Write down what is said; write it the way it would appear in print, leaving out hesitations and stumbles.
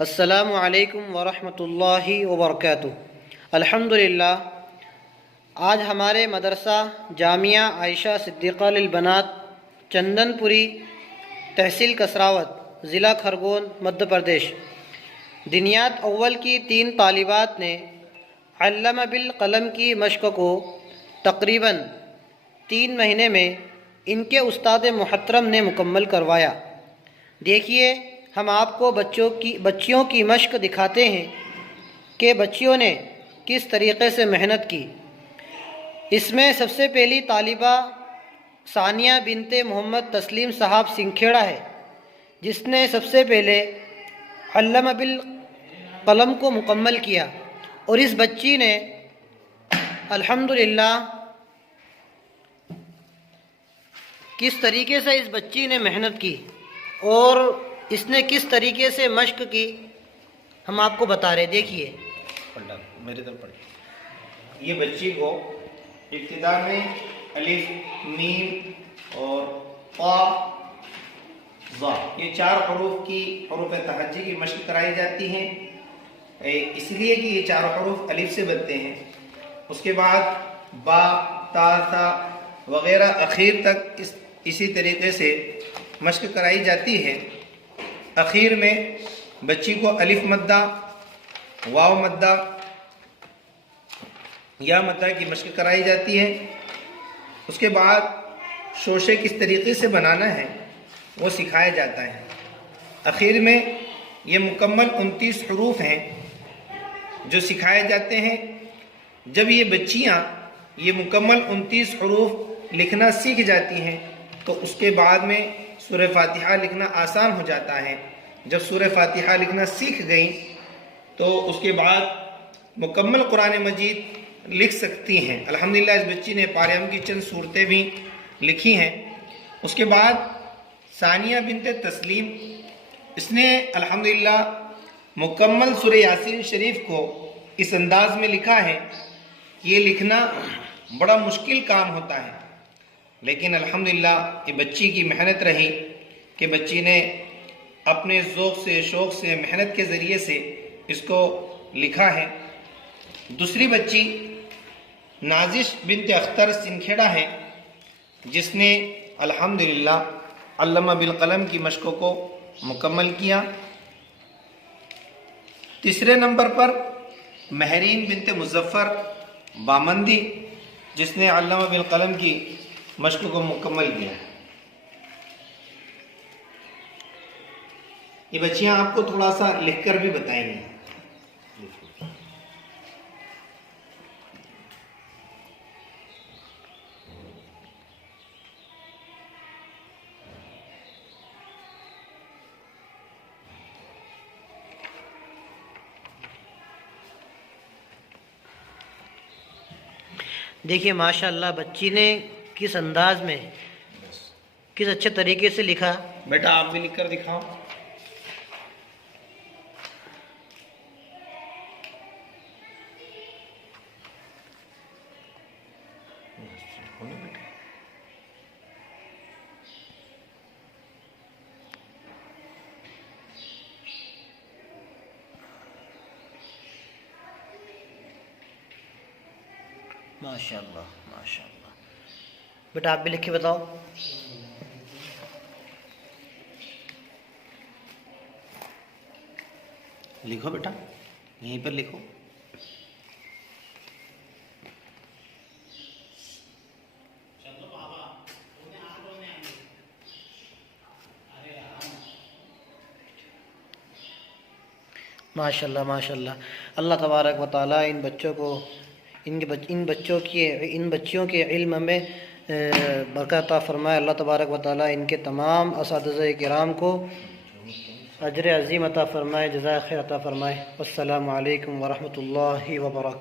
السلام علیکم ورحمۃ اللہ وبرکاتہ۔ الحمدللہ، آج ہمارے مدرسہ جامعہ عائشہ صدیقہ للبنات چندن پوری، تحصیل کسراوت، ضلع کھرگون، مدھیہ پردیش، دنیات اول کی 3 طالبات نے علامہ بالقلم کی مشق کو تقریباً 3 مہینے میں ان کے استاد محترم نے مکمل کروایا۔ دیکھیے، ہم آپ کو بچیوں کی مشق دکھاتے ہیں کہ بچیوں نے کس طریقے سے محنت کی۔ اس میں سب سے پہلی طالبہ ثانیہ بنت محمد تسلیم صاحب سنکھیڑا ہے، جس نے سب سے پہلے علامہ بالقلم کو مکمل کیا، اور اس بچی نے الحمدللہ کس طریقے سے اس بچی نے محنت کی اور اس نے کس طریقے سے مشق کی، ہم آپ کو بتا رہے۔ دیکھیے، میرے طرف پڑھیں۔ یہ بچی کو ابتدا میں الف، میم اور طا، ظا، یہ 4 حروف کی حروف تہجی کی مشق کرائی جاتی ہیں، اس لیے کہ یہ 4 حروف الف سے بنتے ہیں۔ اس کے بعد با، تا، ثا وغیرہ اخیر تک اسی طریقے سے مشق کرائی جاتی ہے۔ اخیر میں بچی کو الف مدہ، واو مدہ، یا مدہ کی مشق کرائی جاتی ہے۔ اس کے بعد شوشے کس طریقے سے بنانا ہے وہ سکھایا جاتا ہے۔ اخیر میں یہ مکمل 29 حروف ہیں جو سکھائے جاتے ہیں۔ جب یہ بچیاں یہ مکمل 29 حروف لکھنا سیکھ جاتی ہیں تو اس کے بعد میں سورہ فاتحہ لکھنا آسان ہو جاتا ہے۔ جب سورہ فاتحہ لکھنا سیکھ گئیں تو اس کے بعد مکمل قرآن مجید لکھ سکتی ہیں۔ الحمدللہ اس بچی نے پاریم کی چند صورتیں بھی لکھی ہیں۔ اس کے بعد ثانیہ بنت تسلیم، اس نے الحمدللہ مکمل سورہ یاسین شریف کو اس انداز میں لکھا ہے۔ یہ لکھنا بڑا مشکل کام ہوتا ہے، لیکن الحمدللہ یہ بچی کی محنت رہی کہ بچی نے اپنے ذوق سے، شوق سے، محنت کے ذریعے سے اس کو لکھا ہے۔ دوسری بچی نازش بنت اختر سنکھیڑا ہے، جس نے الحمدللہ علامہ بالقلم کی مشقوں کو مکمل کیا۔ تیسرے نمبر پر مہرین بنت مظفر بامندی، جس نے علامہ بالقلم کی مشق کو مکمل کیا۔ یہ بچیاں آپ کو تھوڑا سا لکھ کر بھی بتائیں گے۔ دیکھیے ماشاءاللہ بچی نے کس انداز میں، کس اچھے طریقے سے لکھا۔ بیٹا آپ بھی لکھ کر دکھاؤ۔ ماشاءاللہ ماشاءاللہ، بیٹا آپ بھی لکھ کے بتاؤ۔ لکھو بیٹا، یہیں پر لکھو۔ ماشاءاللہ ماشاءاللہ، اللہ تبارک و تعالیٰ ان بچوں کو، ان بچیوں کے علم میں برکت عطا فرمائے۔ اللہ تبارک و تعالیٰ ان کے تمام اساتذہ کرام کو اجر عظیم عطا فرمائے، جزائے خیر عطا فرمائے۔ السلام علیکم ورحمۃ اللہ وبرکاتہ۔